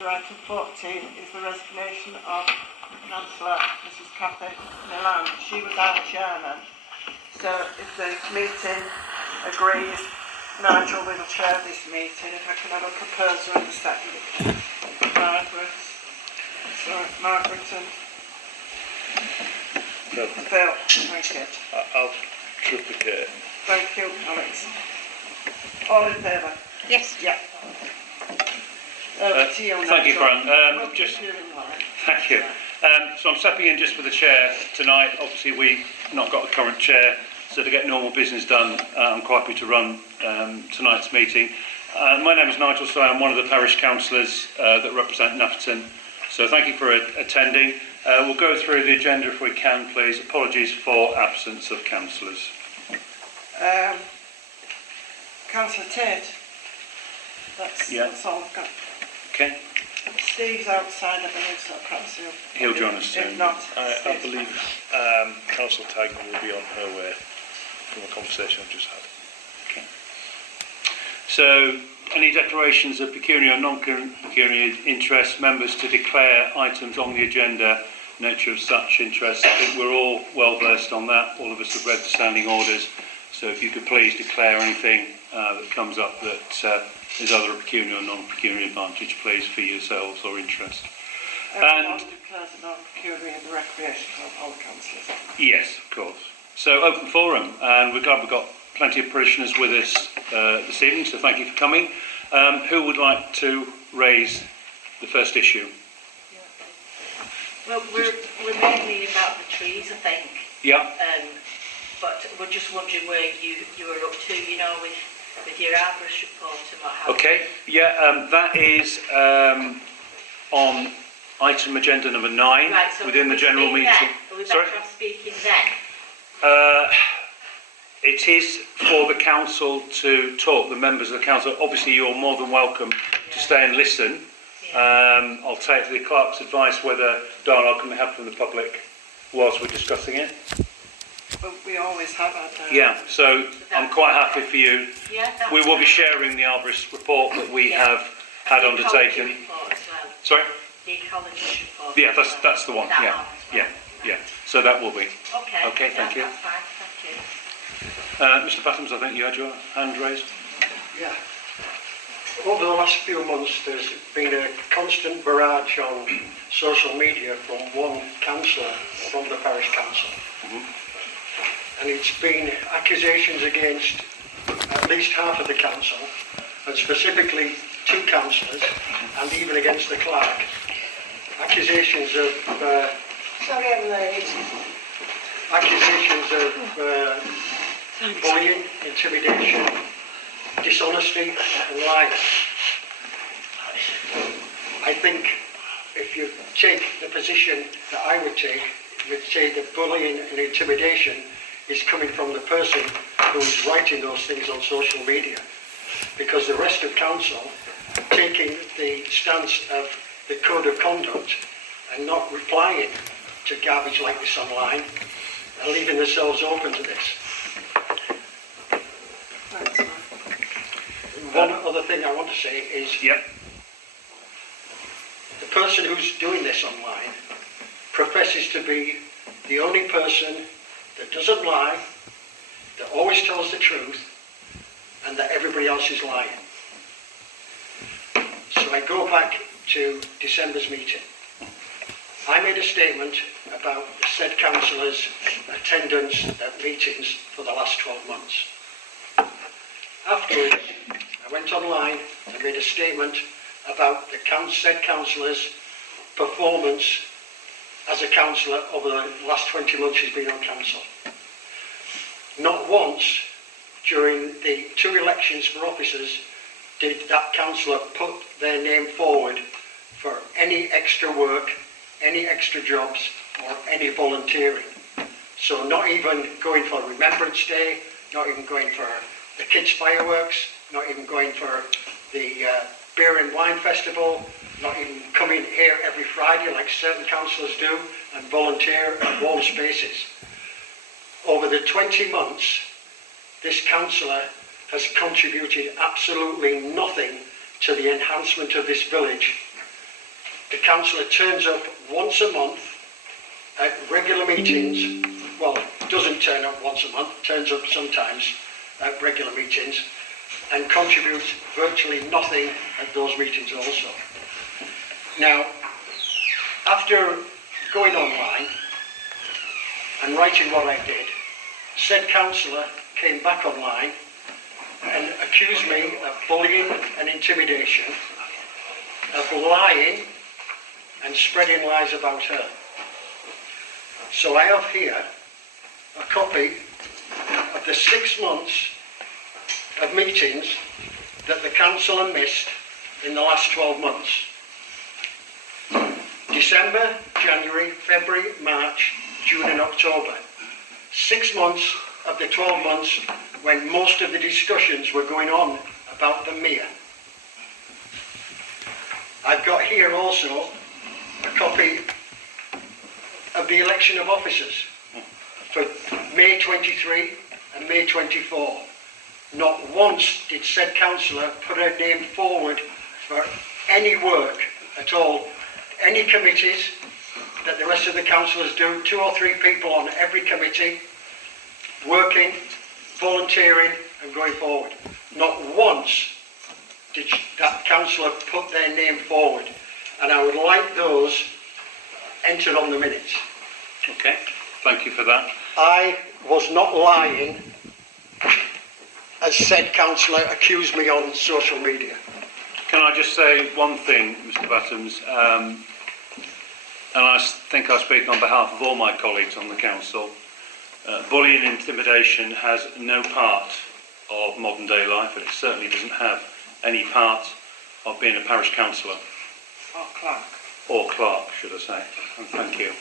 Item 14 is the resignation of Councillor Mrs Cathy Milan. She was our chairman, so if the meeting agrees, Nigel will chair this meeting. If I can have a proposer and a second. Margaret and Phil. Thank you. I'll triplicate. Thank you, Alex. All in favour? Yes. Yeah. Thank you, Fran. Thank you. So I'm stepping in just for the chair tonight. Obviously, we've not got a current chair, so to get normal business done, I'm quite happy to run tonight's meeting. My name is Nigel Stein. I'm one of the parish councillors that represent Nufferton. So thank you for attending. We'll go through the agenda if we can, please. Apologies for absence of councillors. Councillor Tate. That's all I've got. Okay. Steve's outside, I believe, so perhaps he'll join us soon. If not, I believe Councillor Tagman will be on her way from a conversation I've just had. Okay. So, any declarations of pecuniary or non-pecuniary interest, members to declare items on the agenda, nature of such interest. I think we're all well versed on that. All of us have read the standing orders. So if you could please declare anything that comes up that is either a pecuniary or non-pecuniary advantage, please, for yourselves or interest. Everyone declares a non-pecuniary in the recreation club, all councillors. Yes, of course. So open forum, and we're glad we've got plenty of parishioners with us this evening, so thank you for coming. Who would like to raise the first issue? Well, we're mainly about the trees, I think. Yeah. But we're just wondering where you were up to, you know, with your arborist report and what have you. Okay. Yeah. That is on item agenda number 9 right, so within the general meeting. Are we better off speaking then? It is for the council to talk, the members of the council. Obviously, you're more than welcome to stay and listen. Yeah. I'll take the clerk's advice whether dialogue can be had from the public whilst we're discussing it. But we always have had yeah, so I'm quite happy for you. Yeah, we will be sharing the arborist report that we have had undertaken. Report as well. Sorry? The ecologist report. Yeah, that's the one. Yeah. So that will be. Okay. Okay, thank you. That's fine, thank you. Mr. Pattons, I think you had your hand raised. Yeah. Over the last few months, there's been a constant barrage on social media from one councillor from the parish council. Mm-hmm. And it's been accusations against at least half of the council, and specifically 2 councillors, and even against the clerk. Accusations of bullying, intimidation, dishonesty, and lying. I think if you take the position that I would take, you'd say that bullying and intimidation is coming from the person who's writing those things on social media, because the rest of council taking the stance of the code of conduct and not replying to garbage like this online and leaving themselves open to this. One other thing I want to say is the person who's doing this online professes to be the only person that doesn't lie, that always tells the truth, and that everybody else is lying. So I go back to December's meeting. I made a statement about the said councillors' attendance at meetings for the last 12 months. Afterwards, I went online and made a statement about the said councillors' performance as a councillor over the last 20 months she's been on council. Not once during the 2 elections for officers did that councillor put their name forward for any extra work, any extra jobs, or any volunteering. So not even going for Remembrance Day, not even going for the kids' fireworks, not even going for the beer and wine festival, not even coming here every Friday like certain councillors do and volunteer at warm spaces. Over the 20 months, this councillor has contributed absolutely nothing to the enhancement of this village councillor turns up once a month at regular meetings, well, doesn't turn up once a month, turns up sometimes at regular meetings, and contributes virtually nothing at those meetings also. Now, after going online and writing what I did, said councillor came back online and accused me of bullying and intimidation, of lying and spreading lies about her. So I have here a copy of the 6 months of meetings that the councillor missed in the last 12 months. December, January, February, March, June and October. 6 months of the 12 months when most of the discussions were going on about the mayor. I've got here also a copy of the election of officers for May 23 and May 24. Not once did said councillor put her name forward for any work at all. Any committees that the rest of the councillors do, 2 or 3 people on every committee, working, volunteering and going forward. Not once did that councillor put their name forward, and I would like those entered on the minutes. Okay, thank you for that. I was not lying, as said councillor accused me on social media. Can I just say one thing, Mr. Battams, and I think I speak on behalf of all my colleagues on the council. Bullying and intimidation has no part of modern day life, and it certainly doesn't have any part of being a parish councillor. Or clerk. Or clerk, should I say. And thank you.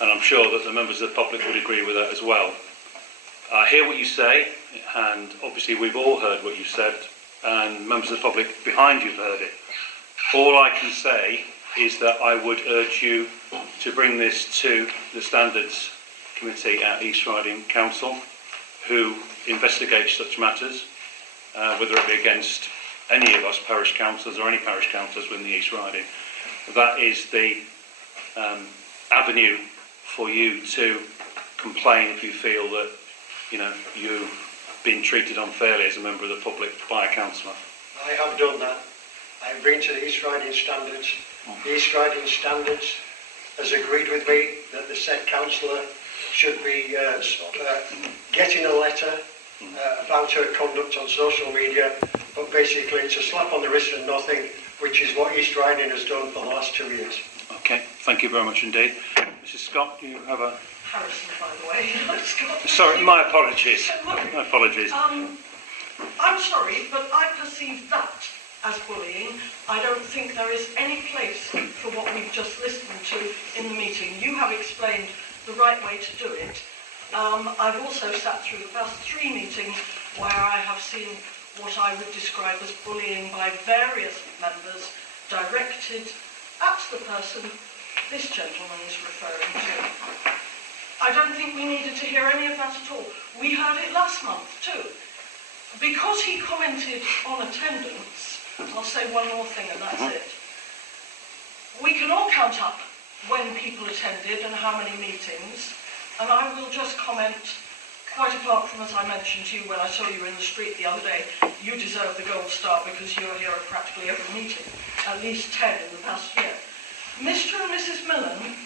And I'm sure that the members of the public would agree with that as well. I hear what you say, and obviously we've all heard what you said, and members of the public behind you have heard it. All I can say is that I would urge you to bring this to the Standards Committee at East Riding Council, who investigates such matters, whether it be against any of us parish councillors or any parish councillors within the East Riding. That is the avenue for you to complain if you feel that, you know, you've been treated unfairly as a member of the public by a councillor. I have done that. I've been to the East Riding Standards. The East Riding Standards has agreed with me that the said councillor should be getting a letter about her conduct on social media, but basically it's a slap on the wrist and nothing, which is what East Riding has done for the last 2 years. Okay, thank you very much indeed. Mrs. Scott, you have a... Harrison, by the way. Scott. Sorry, my apologies. My apologies. I'm sorry, but I perceive that as bullying. I don't think there is any place for what we've just listened to in the meeting. You have explained the right way to do it. I've also sat through the past 3 meetings where I have seen what I would describe as bullying by various members directed at the person this gentleman is referring to. I don't think we needed to hear any of that at all. We heard it last month too. Because he commented on attendance, I'll say one more thing and that's it. We can all count up when people attended and how many meetings, and I will just comment, quite apart from, as I mentioned to you when I saw you in the street the other day, you deserve the gold star because you're here at practically every meeting, at least 10 in the past year. Mr. and Mrs. Millen,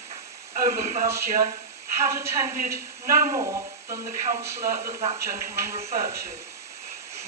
over the past year, had attended no more than the councillor that gentleman referred to.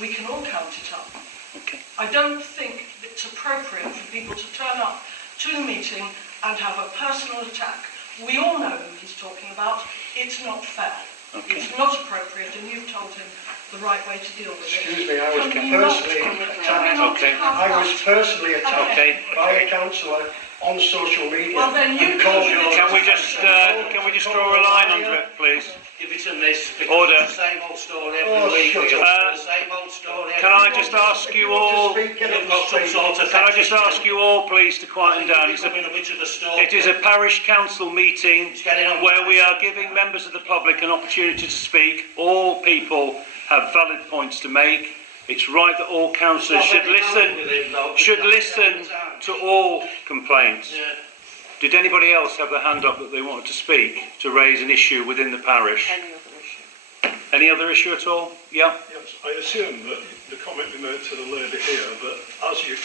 We can all count it up. Okay. I don't think it's appropriate for people to turn up to the meeting and have a personal attack. We all know who he's talking about. It's not fair. Okay. It's not appropriate, and you've told him the right way to deal with it. Excuse me, I was Can we not- personally can we attacked. not Okay. have I that? was personally attacked Okay. by a councillor on social media. Well, then you and called can- your- Can we just draw a line under it, please? Give it a miss. because Order. It's the same old story every Oh, week. shut It's up. the same old story. Can I just ask you all... You've got some sort of... Can I just ask you all, please, to quieten down? It's becoming a bit of a story. It is a parish council meeting where we are giving members of the public an opportunity to speak. All people have valid points to make. It's right that all councillors should listen to all complaints. Yeah. Did anybody else have their hand up that they wanted to speak, to raise an issue within the parish? Any other issue? Any other issue at all? Yeah? Yes, I assume that the comment be made to the lady here, but as you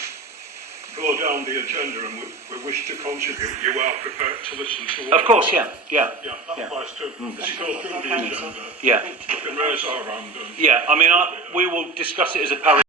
go down the agenda and we wish to contribute, you are prepared to listen to what... Of course, yeah. Yeah, that applies to, as you go through the agenda, Yeah. we can raise our hand and... Yeah, I mean, we will discuss it as a parish